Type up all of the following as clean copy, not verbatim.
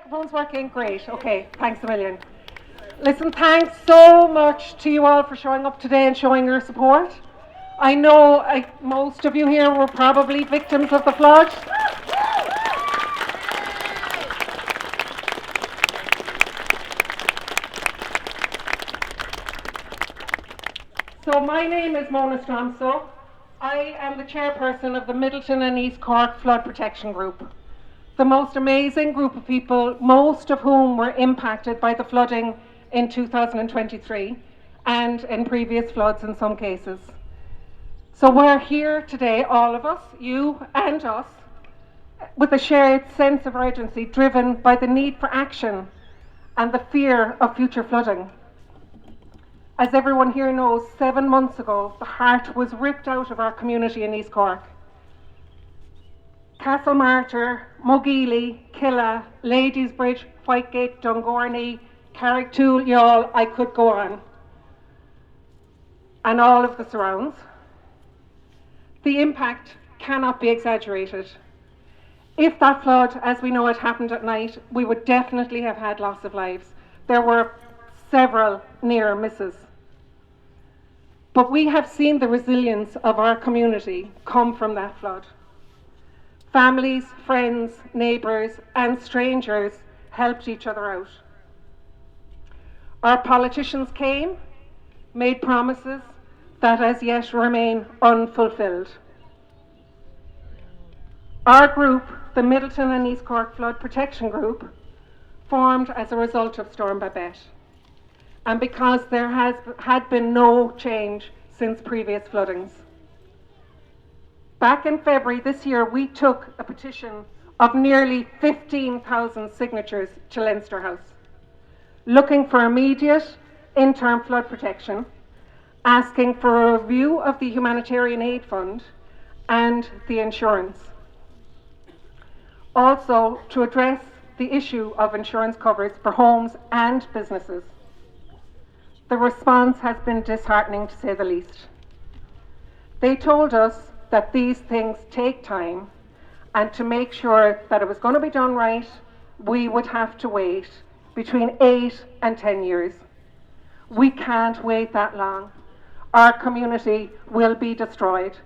microphone's working? Great. Okay, thanks a million. Listen, thanks so much to you all for showing up today and showing your support. I know most of you here were probably victims of the flood. So my name is Mona Stromso. I am the chairperson of the Midleton and East Cork Flood Protection Group. The most amazing group of people, most of whom were impacted by the flooding in 2023 and in previous floods in some cases. So we're here today, all of us, you and us, with a shared sense of urgency driven by the need for action and the fear of future flooding. As everyone here knows, 7 months ago, the heart was ripped out of our community in East Cork. Castlemartyr, Mogeely, Killa, Ladiesbridge, Whitegate, Dungorney, Carricktool, Youghal, I could go on. And all of the surrounds. The impact cannot be exaggerated. If that flood, as we know it, happened at night, we would definitely have had loss of lives. There were several near misses. But we have seen the resilience of our community come from that flood. Families, friends, neighbours and strangers helped each other out. Our politicians came, made promises that as yet remain unfulfilled. Our group, the Midleton and East Cork Flood Protection Group, formed as a result of Storm Babette, and because there had been no change since previous floodings. Back in February this year, we took a petition of nearly 15,000 signatures to Leinster House, looking for immediate interim flood protection, asking for a review of the humanitarian aid fund and the insurance. Also, to address the issue of insurance coverage for homes and businesses. The response has been disheartening, to say the least. They told us that these things take time, and to make sure that it was going to be done right, we would have to wait between 8 and 10 years. We can't wait that long. Our community will be destroyed.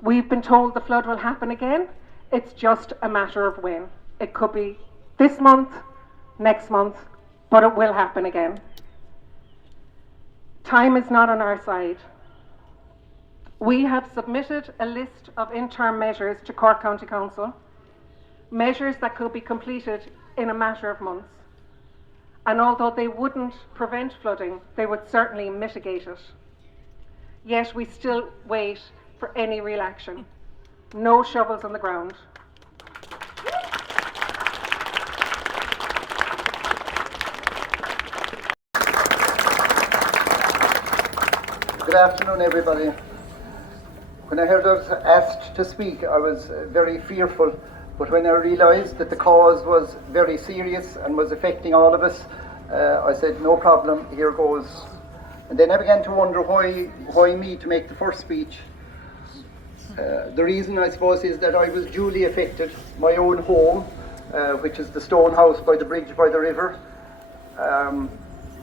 We've been told the flood will happen again. It's just a matter of when. It could be this month, next month, but it will happen again. Time is not on our side. We have submitted a list of interim measures to Cork County Council, measures that could be completed in a matter of months. And although they wouldn't prevent flooding, they would certainly mitigate it. Yet we still wait for any real action. No shovels on the ground. Good afternoon, everybody. When I heard I was asked to speak, I was very fearful, but when I realised that the cause was very serious and was affecting all of us, I said, no problem, here goes. And then I began to wonder why me to make the first speech. The reason, I suppose, is that I was duly affected. My own home, which is the stone house by the bridge by the river,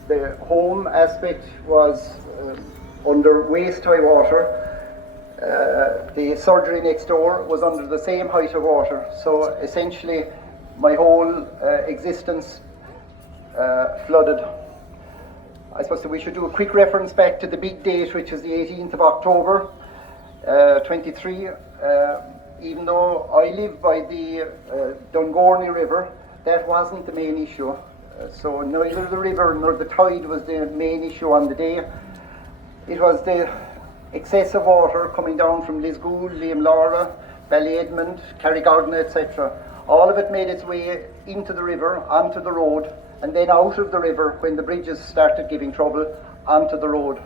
the home aspect was under waist-high water. The surgery next door was under the same height of water. So essentially, my whole existence flooded. I suppose that we should do a quick reference back to the big date, which is the 18th of October, 23. Even though I live by the Dungorney River, that wasn't the main issue. So neither the river nor the tide was the main issue on the day. It was the excessive water coming down from Lisgool, Liam Laura, Ballyedmond, Carrigardina, etc. All of it made its way into the river, onto the road, and then out of the river when the bridges started giving trouble, onto the road.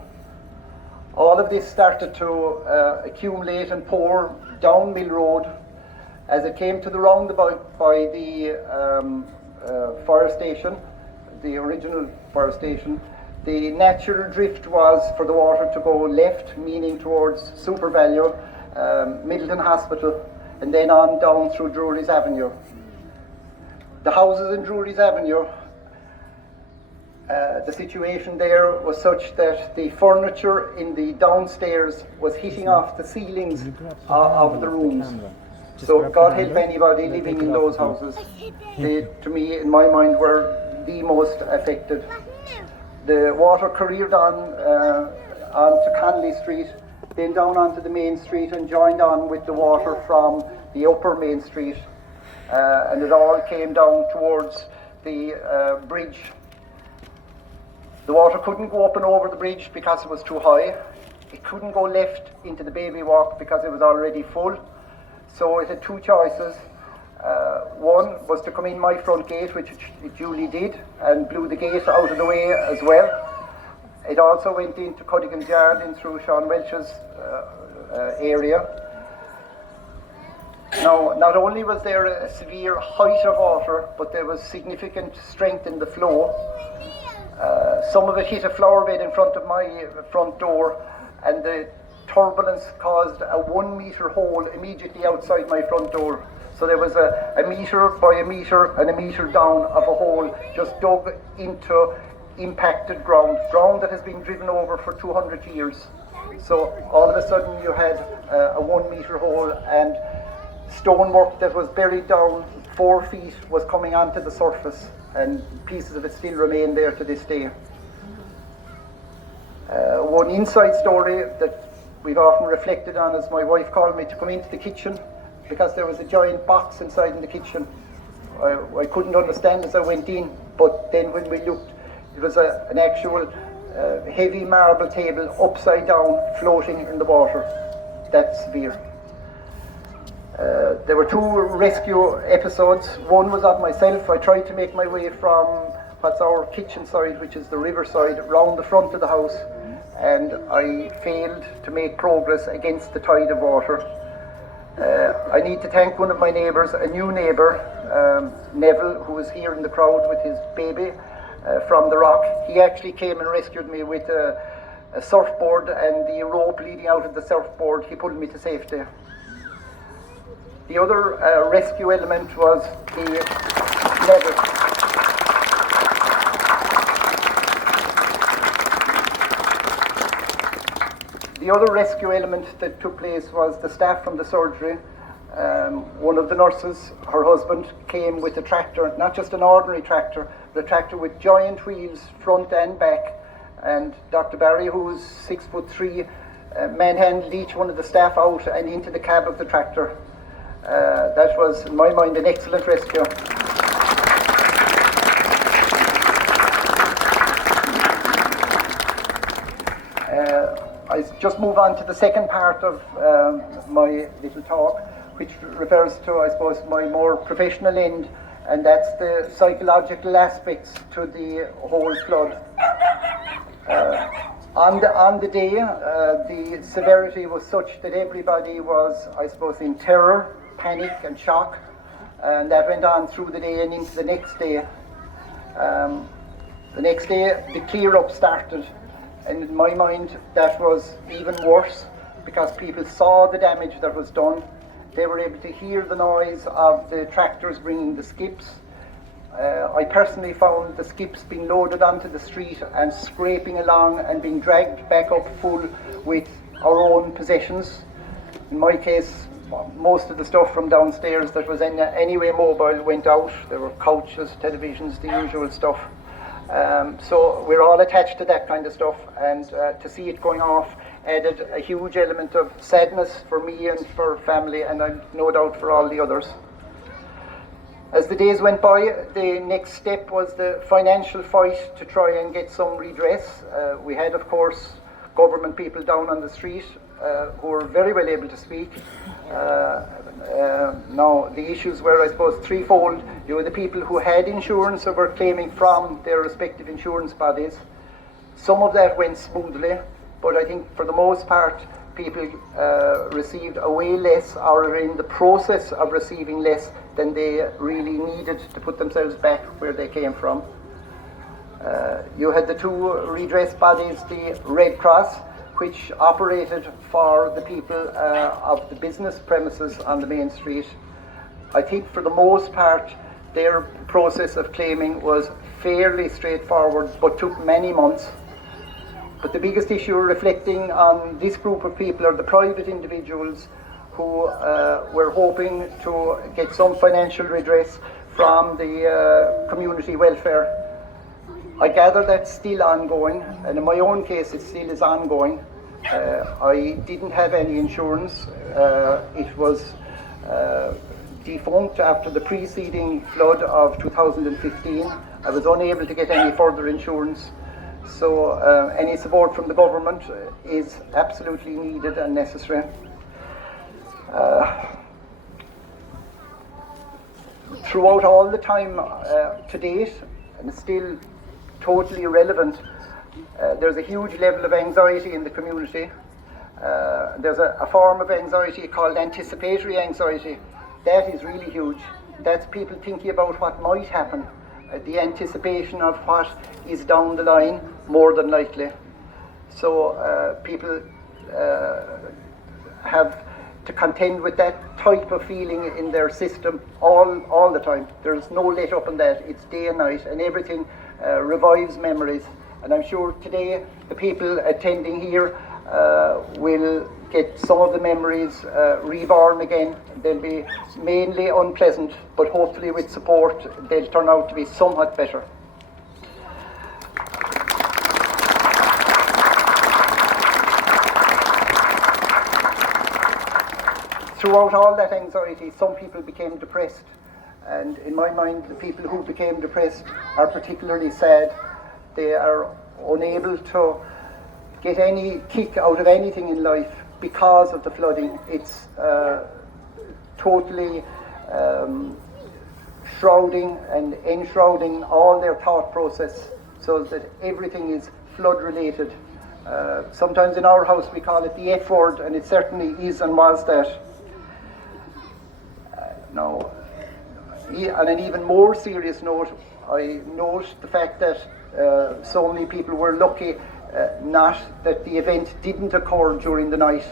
All of this started to accumulate and pour down Mill Road. As it came to the roundabout by the fire station, the original fire station, the natural drift was for the water to go left, meaning towards Super Value, Midleton Hospital, and then on down through Drury's Avenue. The houses in Drury's Avenue, the situation there was such that the furniture in the downstairs was hitting off the ceilings of the rooms. So God help anybody living in those houses. They, to me, in my mind, were the most affected. The water careered onto Connolly Street, then down onto the main street and joined on with the water from the upper main street. And it all came down towards the bridge. The water couldn't go up and over the bridge because it was too high. It couldn't go left into the baby walk because it was already full. So it had two choices. One was to come in my front gate, which it duly did, and blew the gate out of the way as well. It also went into Cuddigan's Yard in through Sean Welch's area. Now, not only was there a severe height of water, but there was significant strength in the flow. Some of it hit a flower bed in front of my front door, and the turbulence caused a 1 metre hole immediately outside my front door. So there was a metre by a metre and a metre down of a hole just dug into impacted ground that has been driven over for 200 years. So all of a sudden you had a 1 metre hole, and stonework that was buried down 4 feet was coming onto the surface, and pieces of it still remain there to this day. One inside story that we've often reflected on is my wife called me to come into the kitchen because there was a giant box inside in the kitchen. I couldn't understand as I went in, but then when we looked, it was an actual heavy marble table upside down floating in the water. That's severe. There were 2 rescue episodes. One was of myself. I tried to make my way from what's our kitchen side, which is the river side, round the front of the house, and I failed to make progress against the tide of water. I need to thank one of my neighbours, a new neighbour, Neville, who was here in the crowd with his baby from the rock. He actually came and rescued me with a surfboard and the rope leading out of the surfboard. He pulled me to safety. The other rescue element was the lever. The other rescue element that took place was the staff from the surgery. One of the nurses, her husband, came with a tractor, not just an ordinary tractor, but a tractor with giant wheels, front and back. And Dr. Barry, who was 6'3", manhandled each one of the staff out and into the cab of the tractor. That was, in my mind, an excellent rescue. I just move on to the second part of my little talk, which refers to, I suppose, my more professional end, and that's the psychological aspects to the whole flood. On the day, the severity was such that everybody was, I suppose, in terror, panic and shock, and that went on through the day and into the next day. The next day, the clear-up started, and in my mind, that was even worse because people saw the damage that was done. They were able to hear the noise of the tractors bringing the skips. I personally found the skips being loaded onto the street and scraping along and being dragged back up full with our own possessions. In my case, most of the stuff from downstairs that was in any way mobile went out. There were couches, televisions, the usual stuff. So we're all attached to that kind of stuff, and to see it going off added a huge element of sadness for me and for family, and I've no doubt for all the others. As the days went by, the next step was the financial fight to try and get some redress. We had, of course, government people down on the street who were very well able to speak. Now, the issues were, I suppose, threefold. You were the people who had insurance or were claiming from their respective insurance bodies. Some of that went smoothly, but I think for the most part, people received a way less or are in the process of receiving less than they really needed to put themselves back where they came from. You had the 2 redress bodies, the Red Cross, which operated for the people of the business premises on the main street. I think for the most part their process of claiming was fairly straightforward, but took many months. But the biggest issue reflecting on this group of people are the private individuals who were hoping to get some financial redress from the community welfare. I gather that's still ongoing, and in my own case it still is ongoing. I didn't have any insurance. It was defunct after the preceding flood of 2015. I was unable to get any further insurance. So any support from the government is absolutely needed and necessary. Throughout all the time to date, and still totally relevant, there's a huge level of anxiety in the community. There's a form of anxiety called anticipatory anxiety. That is really huge. That's people thinking about what might happen, the anticipation of what is down the line, more than likely. So people have to contend with that type of feeling in their system all the time. There's no let up on that. It's day and night, and everything revives memories. And I'm sure today the people attending here will get some of the memories reborn again. They'll be mainly unpleasant, but hopefully with support they'll turn out to be somewhat better. Throughout all that anxiety, some people became depressed, and in my mind the people who became depressed are particularly sad. They are unable to get any kick out of anything in life because of the flooding. It's totally shrouding and enshrouding all their thought process, so that everything is flood related. Sometimes in our house we call it the F word, and it certainly is and was that. Now, on an even more serious note, I note the fact that so many people were lucky not that the event didn't occur during the night.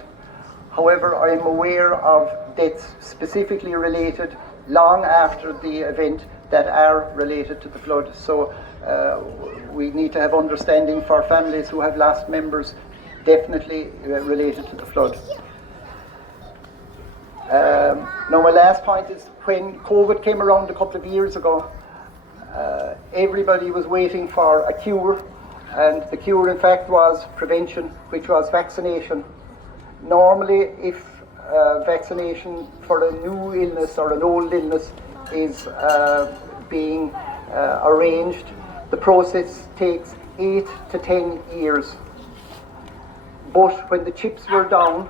However, I am aware of deaths specifically related long after the event that are related to the flood. So we need to have understanding for families who have lost members definitely related to the flood. Now my last point is, when COVID came around a couple of years ago, everybody was waiting for a cure, and the cure in fact was prevention, which was vaccination. Normally if vaccination for a new illness or an old illness is being arranged, the process takes 8 to 10 years. But when the chips were down,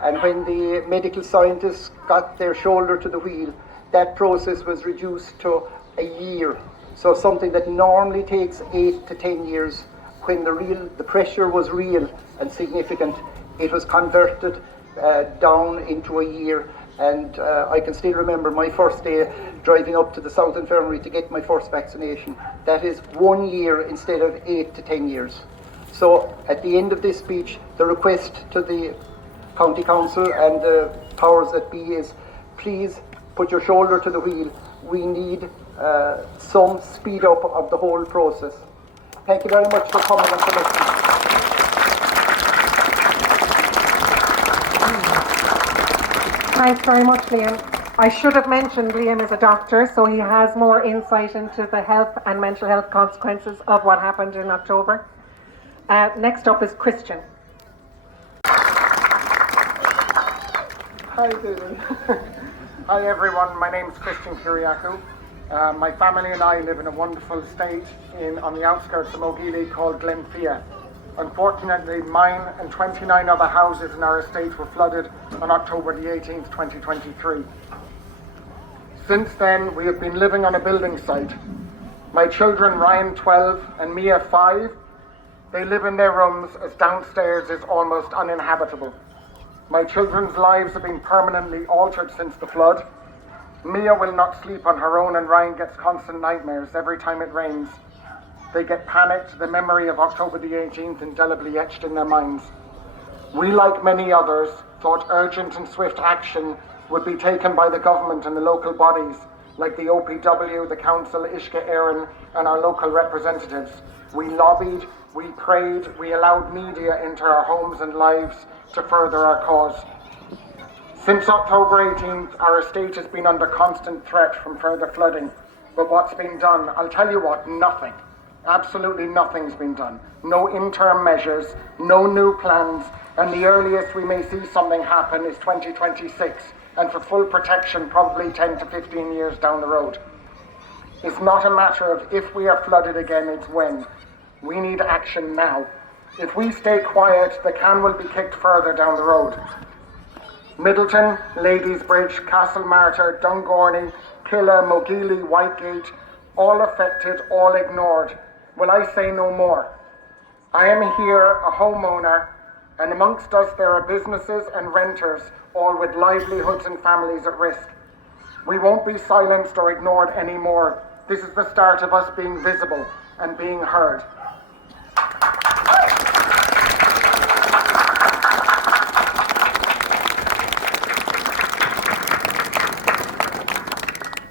and when the medical scientists got their shoulder to the wheel, that process was reduced to a year. So something that normally takes 8 to 10 years, when the pressure was real and significant, it was converted down into a year. And I can still remember my first day driving up to the South Infirmary to get my first vaccination. That is 1 year instead of 8 to 10 years. So at the end of this speech, the request to the County Council and the powers that be is, please put your shoulder to the wheel. We need some speed up of the whole process. Thank you very much for coming and for listening. Thanks very much, Liam. I should have mentioned Liam is a doctor, so he has more insight into the health and mental health consequences of what happened in October. Next up is Christian. Hi, David. Hi, everyone. My name is Christian Kiriakou. My family and I live in a wonderful estate on the outskirts of Mogilly called Glenfia. Unfortunately, mine and 29 other houses in our estate were flooded on October the 18th, 2023. Since then, we have been living on a building site. My children, Ryan, 12, and Mia, 5, they live in their rooms as downstairs is almost uninhabitable. My children's lives have been permanently altered since the flood. Mia will not sleep on her own, and Ryan gets constant nightmares every time it rains. They get panicked, the memory of October the 18th indelibly etched in their minds. We, like many others, thought urgent and swift action would be taken by the government and the local bodies like the OPW, the council, Ishka Éireann, and our local representatives. We lobbied, we prayed, we allowed media into our homes and lives to further our cause. Since October 18th, our estate has been under constant threat from further flooding. But what's been done? I'll tell you what, nothing. Absolutely nothing's been done. No interim measures, no new plans, and the earliest we may see something happen is 2026, and for full protection, probably 10 to 15 years down the road. It's not a matter of if we are flooded again, it's when. We need action now. If we stay quiet, the can will be kicked further down the road. Midleton, Ladiesbridge, Castlemartyr, Dungorney, Killa, Mogeely, Whitegate, all affected, all ignored. Will I say no more? I am here, a homeowner, and amongst us there are businesses and renters, all with livelihoods and families at risk. We won't be silenced or ignored anymore. This is the start of us being visible and being heard.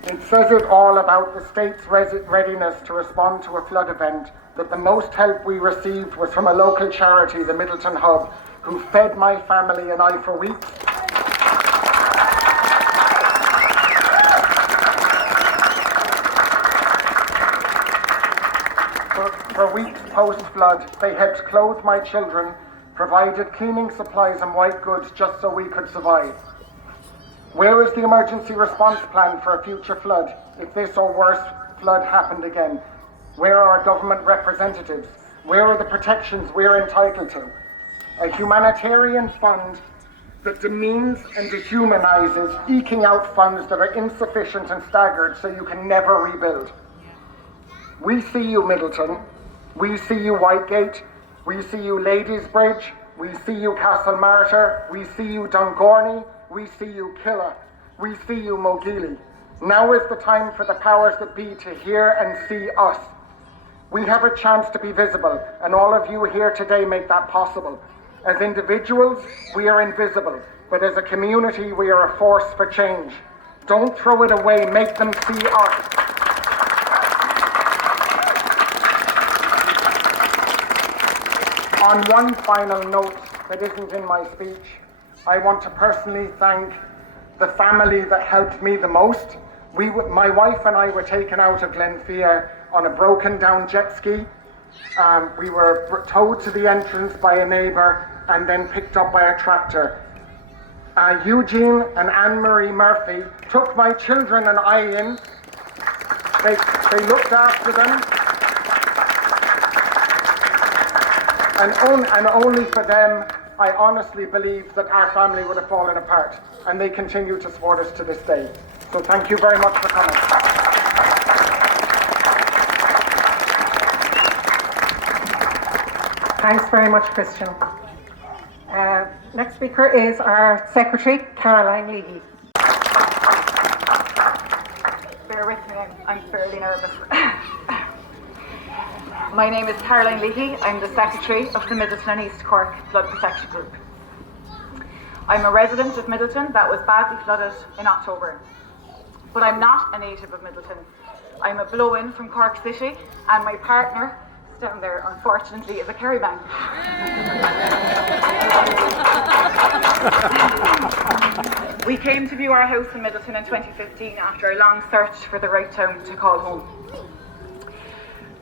It says it all about the state's readiness to respond to a flood event, that the most help we received was from a local charity, the Midleton Hub, who fed my family and I for weeks. For weeks post-flood, they helped clothe my children, provided cleaning supplies and white goods just so we could survive. Where is the emergency response plan for a future flood, if this or worse flood happened again? Where are our government representatives? Where are the protections we're entitled to? A humanitarian fund that demeans and dehumanizes, eking out funds that are insufficient and staggered so you can never rebuild. We see you, Midleton. We see you, Whitegate. We see you, Ladiesbridge. We see you, Castlemartyr. We see you, Dungorney. We see you, Killa. We see you, Mogeely. Now is the time for the powers that be to hear and see us. We have a chance to be visible, and all of you here today make that possible. As individuals, we are invisible, but as a community, we are a force for change. Don't throw it away, make them see us. On one final note that isn't in my speech, I want to personally thank the family that helped me the most. My wife and I were taken out of Glenfia on a broken down jet ski. We were towed to the entrance by a neighbour and then picked up by a tractor. Eugene and Anne-Marie Murphy took my children and I in. They looked after them. And only for them, I honestly believe that our family would have fallen apart, and they continue to support us to this day. So thank you very much for coming. Thanks very much, Christian. Next speaker is our Secretary, Caroline Leahy. Bear with me, I'm fairly nervous. My name is Caroline Leahy. I'm the Secretary of the Midleton and East Cork Flood Protection Group. I'm a resident of Midleton that was badly flooded in October. But I'm not a native of Midleton. I'm a blow-in from Cork City, and my partner, down there, unfortunately, is a Kerrybank. We came to view our house in Midleton in 2015 after a long search for the right town to call home.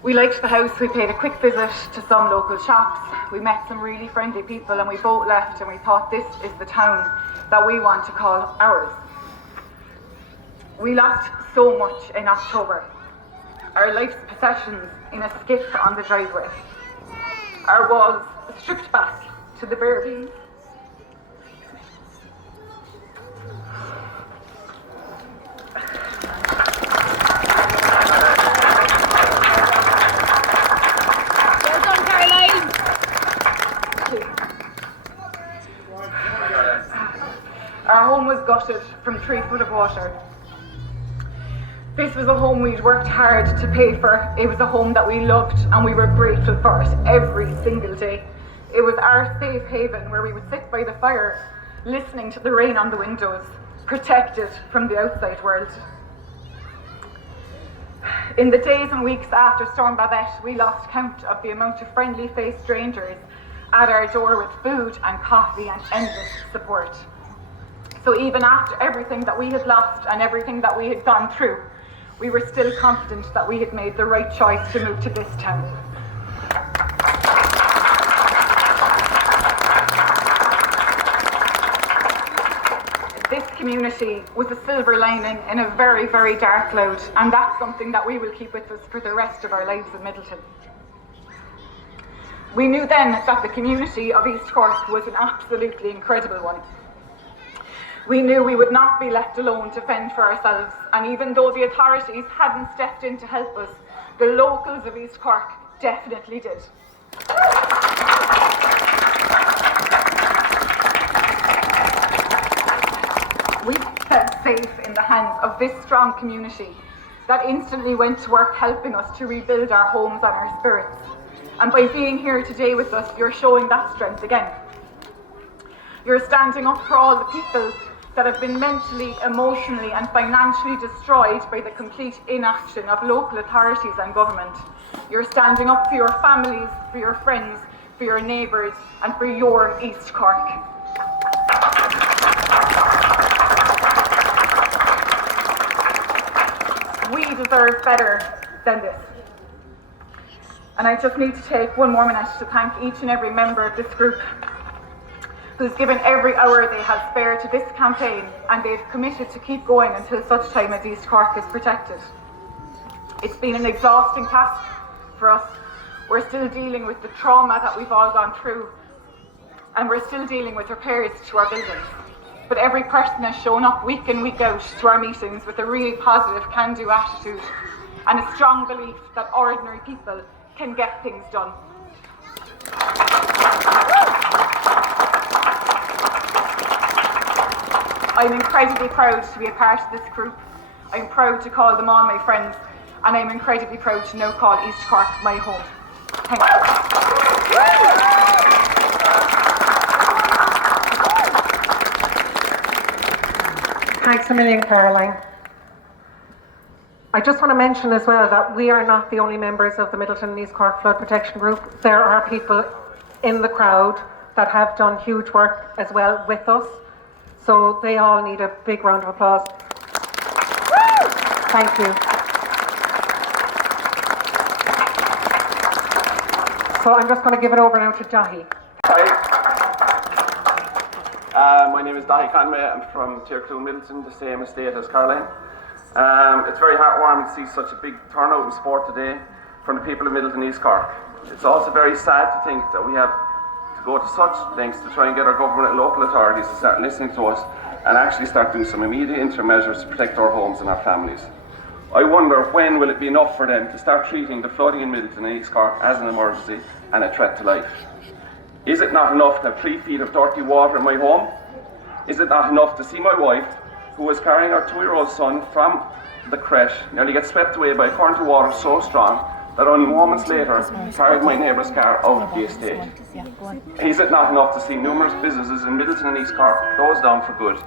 We liked the house, we paid a quick visit to some local shops, we met some really friendly people, and we both left and we thought this is the town that we want to call ours. We lost so much in October. Our life's possessions in a skip on the driveway. Our walls stripped back to the bare beams. Our home was gutted from 3 foot of water. This was a home we'd worked hard to pay for. It was a home that we loved and we were grateful for it every single day. It was our safe haven where we would sit by the fire, listening to the rain on the windows, protected from the outside world. In the days and weeks after Storm Babette, we lost count of the amount of friendly-faced strangers at our door with food and coffee and endless support. So even after everything that we had lost and everything that we had gone through, we were still confident that we had made the right choice to move to this town. This community was a silver lining in a very, very dark cloud, and that's something that we will keep with us for the rest of our lives in Midleton. We knew then that the community of East Cork was an absolutely incredible one. We knew we would not be left alone to fend for ourselves, and even though the authorities hadn't stepped in to help us, the locals of East Cork definitely did. We felt safe in the hands of this strong community that instantly went to work helping us to rebuild our homes and our spirits. And by being here today with us, you're showing that strength again. You're standing up for all the people that have been mentally, emotionally and financially destroyed by the complete inaction of local authorities and government. You're standing up for your families, for your friends, for your neighbours and for your East Cork. We deserve better than this. And I just need to take one more minute to thank each and every member of this group who's given every hour they have spare to this campaign, and they've committed to keep going until such time as East Cork is protected. It's been an exhausting task for us. We're still dealing with the trauma that we've all gone through, and we're still dealing with repairs to our buildings. But every person has shown up week in, week out to our meetings with a really positive can-do attitude and a strong belief that ordinary people can get things done. I'm incredibly proud to be a part of this group. I'm proud to call them all my friends, and I'm incredibly proud to now call East Cork my home. Thank you. Thanks a million, Caroline. I just want to mention as well that we are not the only members of the Midleton and East Cork Flood Protection Group. There are people in the crowd that have done huge work as well with us. So they all need a big round of applause. Thank you. So I'm just going to give it over now to Dahi. Hi. My name is Dahi Conway. I'm from Tirclue, Midleton, the same estate as Caroline. It's very heartwarming to see such a big turnout in sport today from the people of Midleton East Cork. It's also very sad to think that we have to go to such lengths to try and get our government and local authorities to start listening to us and actually start doing some immediate interim measures to protect our homes and our families. I wonder when will it be enough for them to start treating the flooding in Midleton and East Cork as an emergency and a threat to life? Is it not enough to have 3 feet of dirty water in my home? Is it not enough to see my wife, who was carrying our 2-year-old son from the creche, nearly get swept away by a current of water so strong that only moments later carried my neighbour's car out of the estate? Is it not enough to see numerous businesses in Midleton and East Cork closed down for good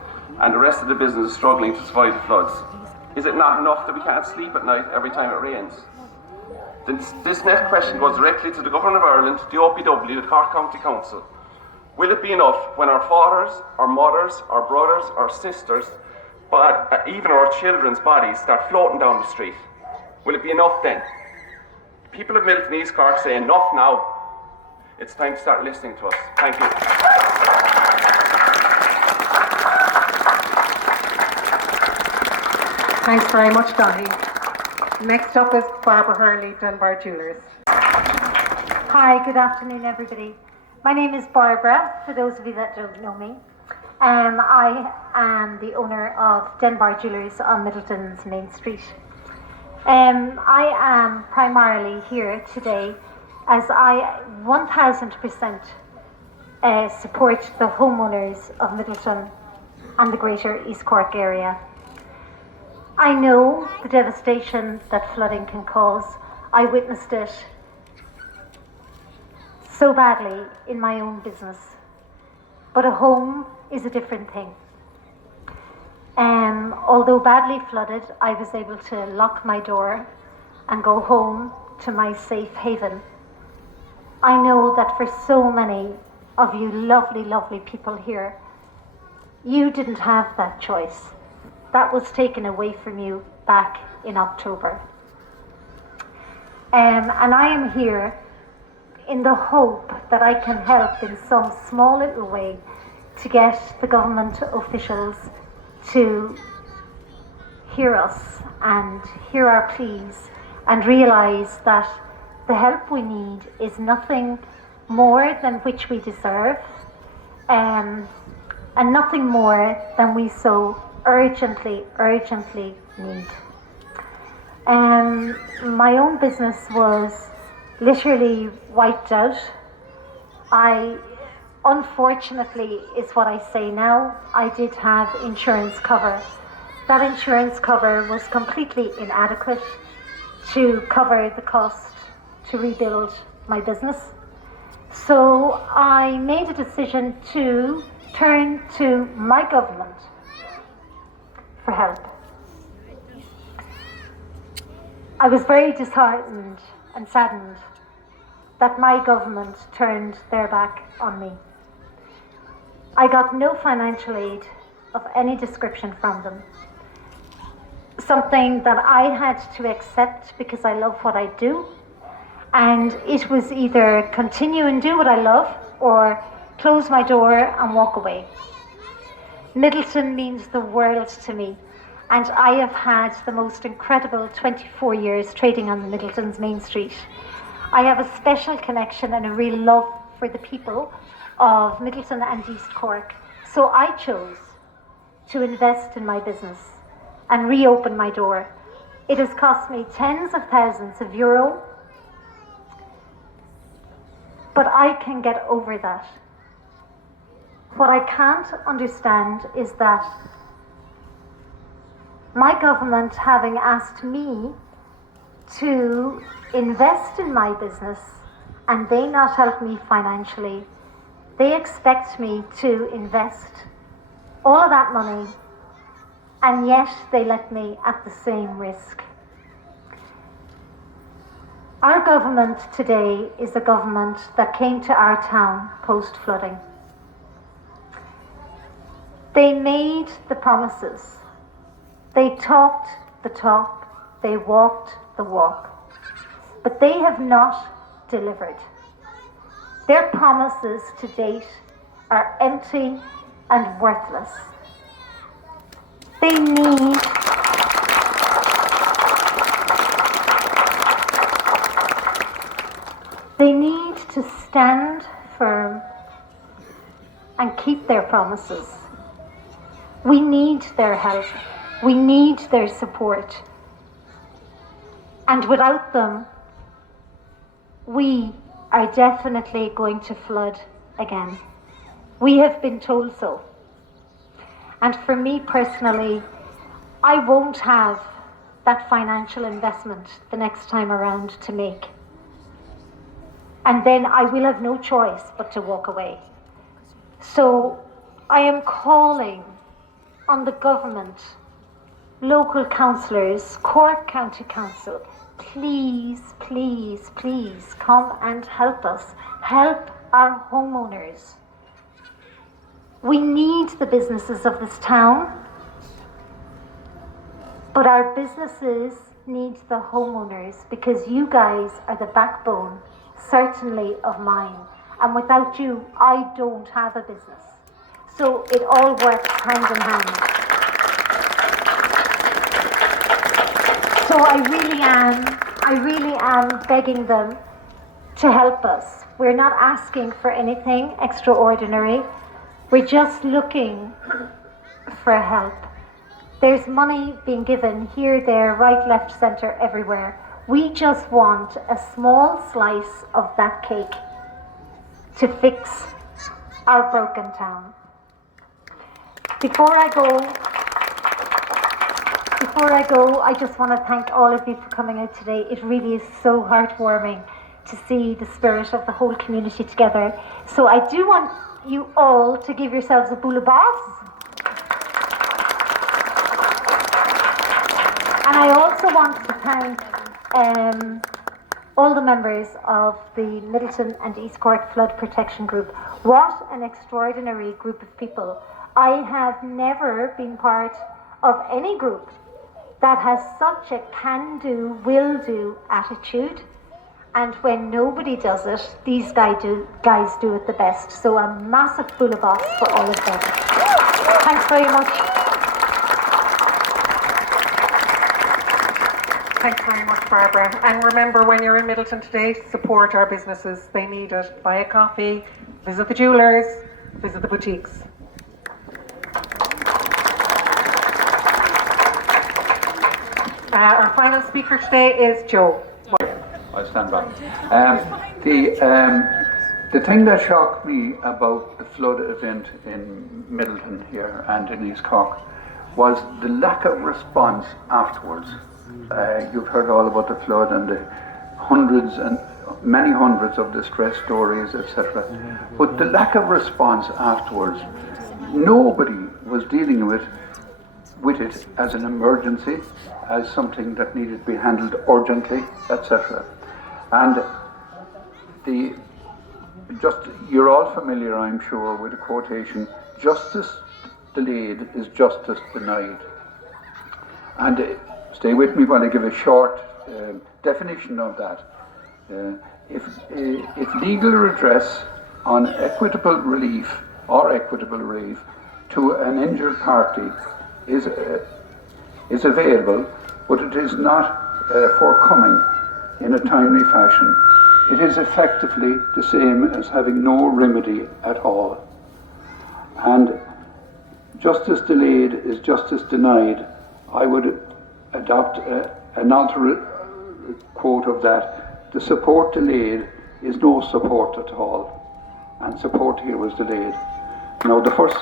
and the rest of the business struggling to survive the floods? Is it not enough that we can't sleep at night every time it rains? This next question goes directly to the Government of Ireland, the OPW, the Cork County Council. Will it be enough when our fathers, our mothers, our brothers, our sisters, but even our children's bodies start floating down the street? Will it be enough then? People of Midleton East Cork say enough now. It's time to start listening to us. Thank you. Thanks very much, Dahi. Next up is Barbara Hurley, Dunbar Jewellers. Hi, good afternoon, everybody. My name is Barbara, for those of you that don't know me. I am the owner of Dunbar Jewellers on Midleton's Main Street. I am primarily here today as I 1000% support the homeowners of Midleton and the greater East Cork area. I know the devastation that flooding can cause. I witnessed it so badly in my own business. But a home is a different thing. Although badly flooded, I was able to lock my door and go home to my safe haven. I know that for so many of you lovely, lovely people here, you didn't have that choice. That was taken away from you back in October. And I am here in the hope that I can help in some small little way to get the government officials to hear us and hear our pleas and realise that the help we need is nothing more than which we deserve, and nothing more than we so urgently need. My own business was literally wiped out. Unfortunately, is what I say now, I did have insurance cover. That insurance cover was completely inadequate to cover the cost to rebuild my business. So I made a decision to turn to my government for help. I was very disheartened and saddened that my government turned their back on me. I got no financial aid of any description from them. Something that I had to accept because I love what I do, and it was either continue and do what I love or close my door and walk away. Midleton means the world to me, and I have had the most incredible 24 years trading on the Midleton's main street. I have a special connection and a real love for the people of Midleton and East Cork, so I chose to invest in my business and reopen my door. It has cost me tens of thousands of euro, but I can get over that. What I can't understand is that my government, having asked me to invest in my business and they not help me financially, they expect me to invest all of that money, and yet they let me at the same risk. Our government today is a government that came to our town post-flooding. They made the promises. They talked the talk. They walked the walk. But they have not delivered. Their promises to date are empty and worthless. They need to stand firm and keep their promises. We need their help. We need their support. And without them, we are definitely going to flood again. We have been told so. And for me personally, I won't have that financial investment the next time around to make. And then I will have no choice but to walk away. So I am calling on the government, local councillors, Cork County Council, please, please, please come and help us. Help our homeowners. We need the businesses of this town, but our businesses need the homeowners, because you guys are the backbone, certainly of mine. And without you, I don't have a business. So it all works hand in hand. So I really am begging them to help us. We're not asking for anything extraordinary. We're just looking for help. There's money being given here, there, right, left, centre, everywhere. We just want a small slice of that cake to fix our broken town. Before I go, I just want to thank all of you for coming out today. It really is so heartwarming to see the spirit of the whole community together. So I do want you all to give yourselves a boule of bass. And I also want to thank all the members of the Midleton and East Cork Flood Protection Group. What an extraordinary group of people. I have never been part of any group that has such a can-do, will-do attitude. And when nobody does it, these guys do it the best. So a massive boulabos for all of them. Thanks very much. Thanks very much, Barbara. And remember, when you're in Midleton today, support our businesses. They need it. Buy a coffee, visit the jewellers, visit the boutiques. Our final speaker today is Joe. I'll stand back. The thing that shocked me about the flood event in Midleton here and in East Cork was the lack of response afterwards. You've heard all about the flood and the hundreds and many hundreds of distress stories, etc. But the lack of response afterwards, nobody was dealing with it as an emergency, as something that needed to be handled urgently, etc. And you're all familiar, I'm sure, with the quotation, "Justice delayed is justice denied." And stay with me while I give a short definition of that. If legal redress on equitable relief to an injured party is available, but it is not forthcoming in a timely fashion, it is effectively the same as having no remedy at all. And justice delayed is justice denied. I would adopt an alternate quote of that. The support delayed is no support at all. And support here was delayed. Now the first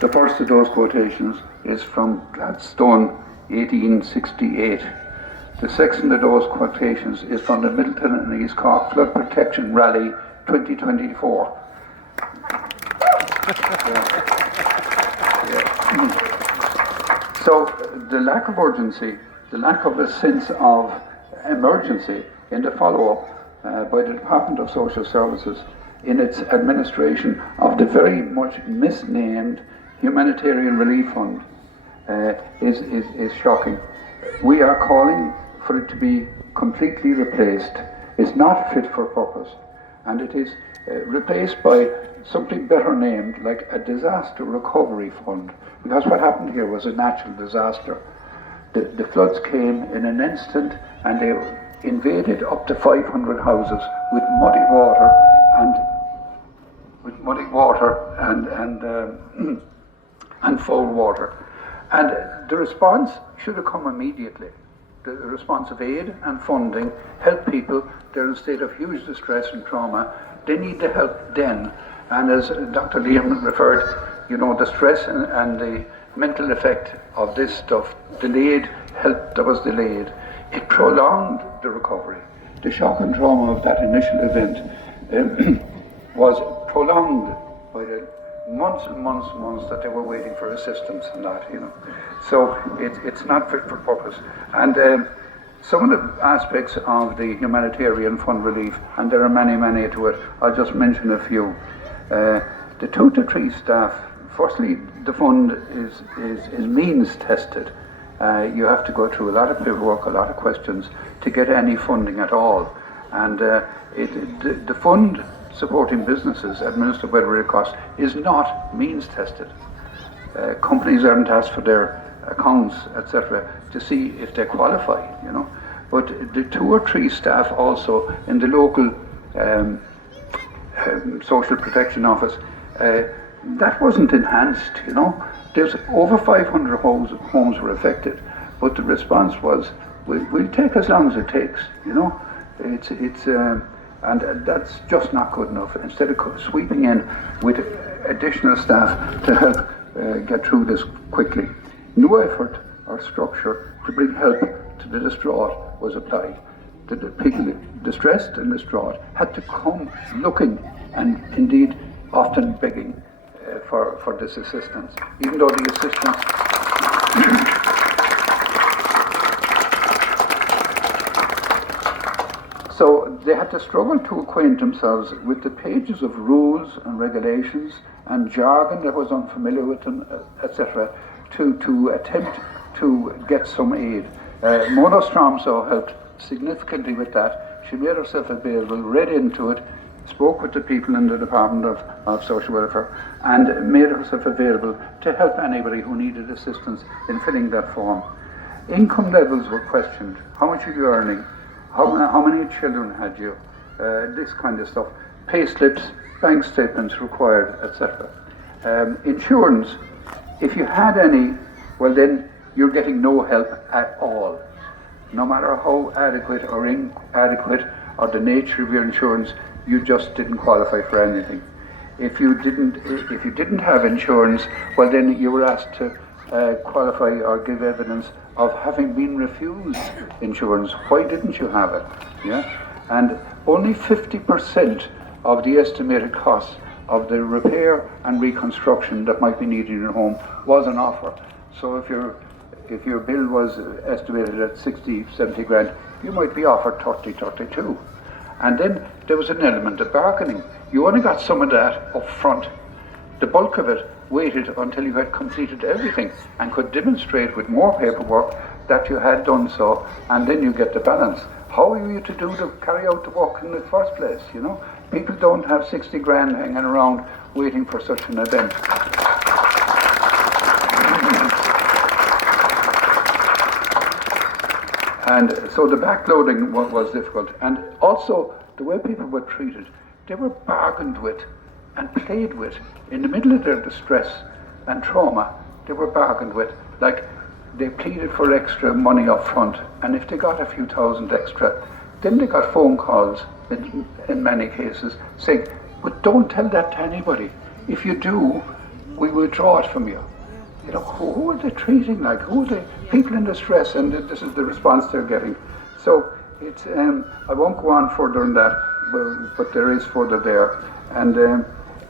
the first of those quotations is from Gladstone, 1868. The second of those quotations is from the Midleton and East Cork Flood Protection Rally 2024. So the lack of urgency, the lack of a sense of emergency in the follow-up by the Department of Social Services in its administration of the very much misnamed Humanitarian Relief Fund is shocking. We are calling for it to be completely replaced. It's not fit for purpose, and it is replaced by something better named, like a disaster recovery fund, because what happened here was a natural disaster. The floods came in an instant, and they invaded up to 500 houses with muddy water and foul water. And the response should have come immediately. The response of aid and funding help people. They're in a state of huge distress and trauma. They need the help then. And as Dr. Liam referred, the stress and the mental effect of this stuff, delayed help that was delayed, it prolonged the recovery. The shock and trauma of that initial event was prolonged by the months and months that they were waiting for assistance and that, So it's not fit for purpose. And some of the aspects of the humanitarian fund relief, and there are many to it, I'll just mention a few. The 2 to 3 staff, firstly, the fund is means tested. You have to go through a lot of paperwork, a lot of questions to get any funding at all. And the fund supporting businesses administered by the Red Cross is not means tested. Companies aren't asked for their accounts, etc., to see if they qualify, But the 2 or 3 staff also in the local social protection office, that wasn't enhanced, There's over 500 homes were affected, but the response was, we'll take as long as it takes, and that's just not good enough. Instead of sweeping in with additional staff to help get through this quickly, no effort or structure to bring help to the distraught was applied. The people distressed and distraught had to come looking and indeed often begging for this assistance, even though the assistance so they had to struggle to acquaint themselves with the pages of rules and regulations and jargon that was unfamiliar with them, etc., to attempt to get some aid. Mona Stromso helped significantly with that. She made herself available, read into it, spoke with the people in the Department of Social Welfare, and made herself available to help anybody who needed assistance in filling that form. Income levels were questioned. How much were you earning? How many children had you? This kind of stuff. Pay slips, bank statements required, etc. Insurance, if you had any, well then you're getting no help at all. No matter how adequate or inadequate or the nature of your insurance, you just didn't qualify for anything. If you didn't have insurance, well then you were asked to qualify or give evidence of having been refused insurance. Why didn't you have it? Yeah, and only 50% of the estimated costs of the repair and reconstruction that might be needed in your home was an offer. So if your bill was estimated at 60, 70 grand, you might be offered 30, 32. And then there was an element of bargaining. You only got some of that up front. The bulk of it waited until you had completed everything and could demonstrate with more paperwork that you had done so, and then you get the balance. How are you to carry out the work in the first place, you know? People don't have 60 grand hanging around waiting for such an event. And so the backloading was difficult. And also, the way people were treated, they were bargained with and played with. In the middle of their distress and trauma, they were bargained with. Like, they pleaded for extra money up front, and if they got a few thousand extra, then they got phone calls in many cases saying, but don't tell that to anybody. If you do, we will draw it from you. You know, who are they treating like? Who are they? People in distress, and this is the response they're getting. So it's, I won't go on further on that, but there is further there. And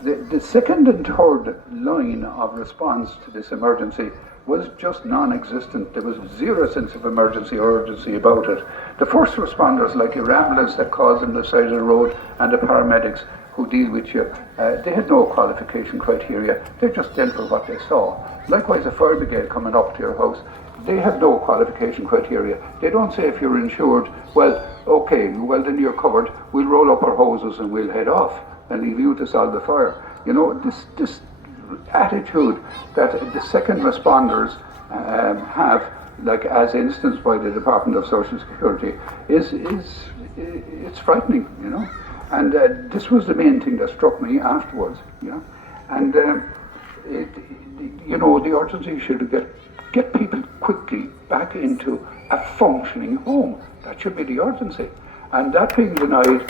the second and third line of response to this emergency was just non-existent. There was zero sense of emergency or urgency about it. The first responders, like your ambulance that calls on the side of the road, and the paramedics who deal with you, they had no qualification criteria. They just dealt with what they saw. Likewise, a fire brigade coming up to your house, they have no qualification criteria. They don't say if you're insured, well, okay, well then you're covered, we'll roll up our hoses and we'll head off and leave you to solve the fire. You know, this attitude that the second responders have, like as instanced by the Department of Social Security, it's frightening, you know. And this was the main thing that struck me afterwards, you know. And you know, the urgency should get people quickly back into a functioning home. That should be the urgency. And that being denied,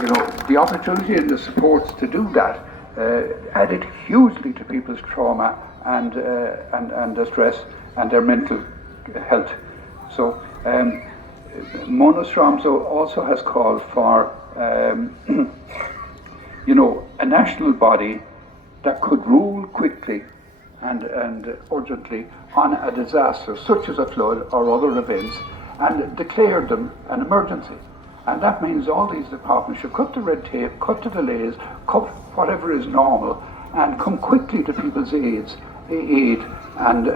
you know, the opportunity and the supports to do that added hugely to people's trauma and distress and their mental health. So Mona Stromso also has called for you know, a national body that could rule quickly and urgently on a disaster such as a flood or other events, and declare them an emergency. And that means all these departments should cut the red tape, cut the delays, cut whatever is normal, and come quickly to people's aid and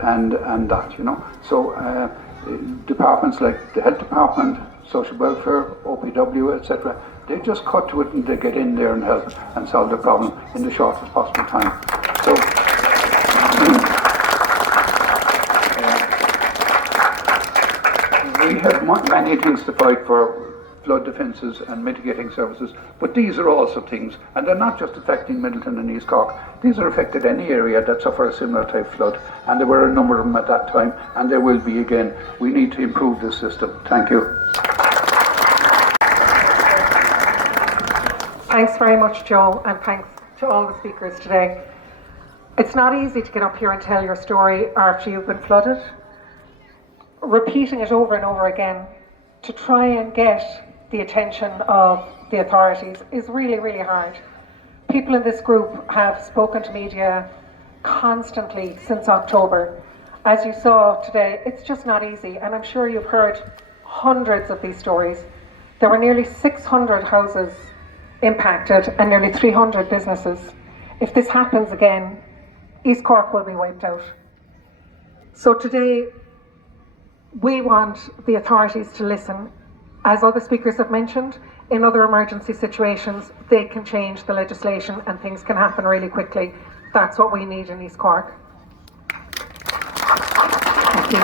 that, you know. So departments like the Health Department, Social Welfare, OPW, etc., they just cut to it and they get in there and help and solve the problem in the shortest possible time. So we have many things to fight for, flood defences and mitigating services, but these are also things, and they're not just affecting Midleton and East Cork, these are affected any area that suffer a similar type flood, and there were a number of them at that time, and there will be again. We need to improve this system. Thank you. Thanks very much, Joe, and thanks to all the speakers today. It's not easy to get up here and tell your story after you've been flooded. Repeating it over and over again to try and get the attention of the authorities is really, really hard. People in this group have spoken to media constantly since October. As you saw today, it's just not easy, and I'm sure you've heard hundreds of these stories. There were nearly 600 houses impacted and nearly 300 businesses. If this happens again, East Cork will be wiped out. So today, we want the authorities to listen. As other speakers have mentioned, in other emergency situations, they can change the legislation and things can happen really quickly. That's what we need in East Cork. Thank you.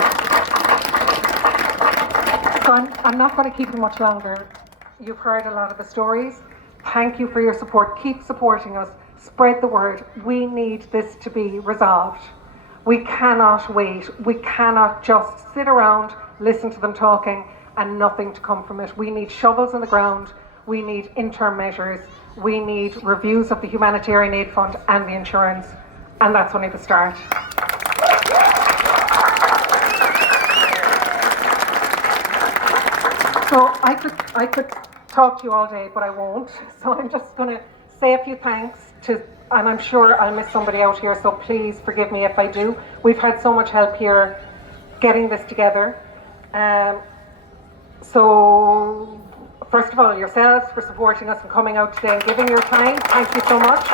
So I'm not going to keep you much longer. You've heard a lot of the stories. Thank you for your support. Keep supporting us. Spread the word. We need this to be resolved. We cannot wait. We cannot just sit around, listen to them talking, and nothing to come from it. We need shovels in the ground. We need interim measures. We need reviews of the humanitarian aid fund and the insurance. And that's only the start. So I could talk to you all day, but I won't. So I'm just going to say a few thanks to, and I'm sure I'll miss somebody out here, so please forgive me if I do. We've had so much help here getting this together. So first of all, yourselves for supporting us and coming out today and giving your time. Thank you so much.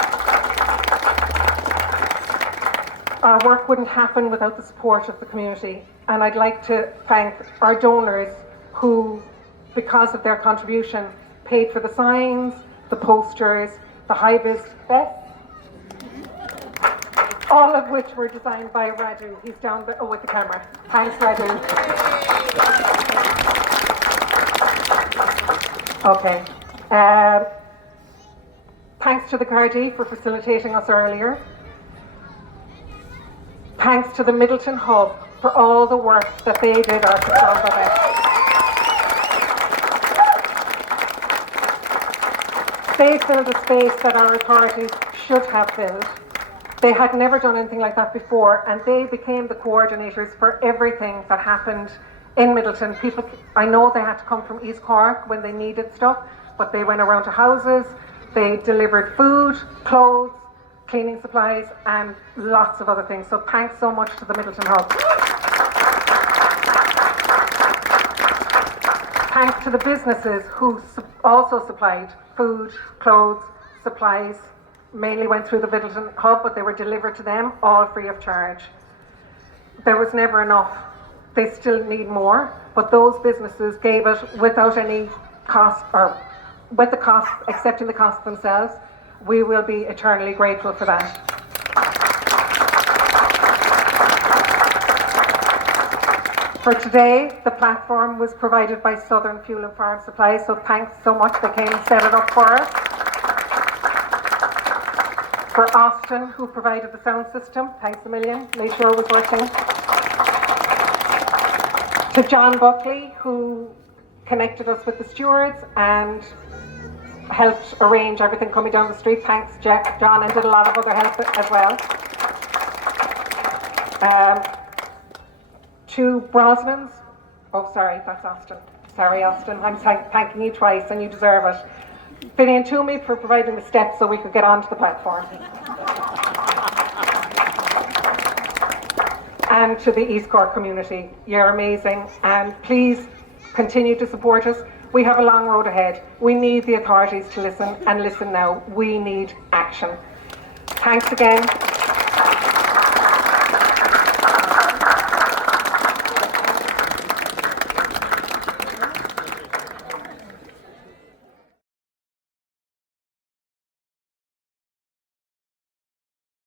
Our work wouldn't happen without the support of the community, and I'd like to thank our donors who, because of their contribution, paid for the signs, the posters, the high-vis vests, all of which were designed by Radu. He's down with the camera. Thanks, Radu. Okay. Thanks to the Gardaí for facilitating us earlier. Thanks to the Midleton Hub for all the work that they did at the start of it. They filled a space that our authorities should have filled. They had never done anything like that before, and they became the coordinators for everything that happened in Midleton. People, I know they had to come from East Cork when they needed stuff, but they went around to houses, they delivered food, clothes, cleaning supplies, and lots of other things. So thanks so much to the Midleton Hub. Thanks to the businesses who also supplied food, clothes, supplies, mainly went through the Midleton Hub, but they were delivered to them, all free of charge. There was never enough. They still need more, but those businesses gave it without any cost, or with the cost, accepting the cost themselves. We will be eternally grateful for that. For today, the platform was provided by Southern Fuel and Farm Supply, so thanks so much. They came and set it up for us. For Austin, who provided the sound system, thanks a million, made sure it was working. To John Buckley, who connected us with the stewards and helped arrange everything coming down the street. Thanks, John, and did a lot of other help as well. To Brosnan's, oh sorry, that's Austin. Sorry, Austin, I'm thanking you twice and you deserve it. Vinny and Toomey for providing the steps so we could get onto the platform. And to the East Cork community, you're amazing, and please continue to support us. We have a long road ahead. We need the authorities to listen, and listen now. We need action. Thanks again.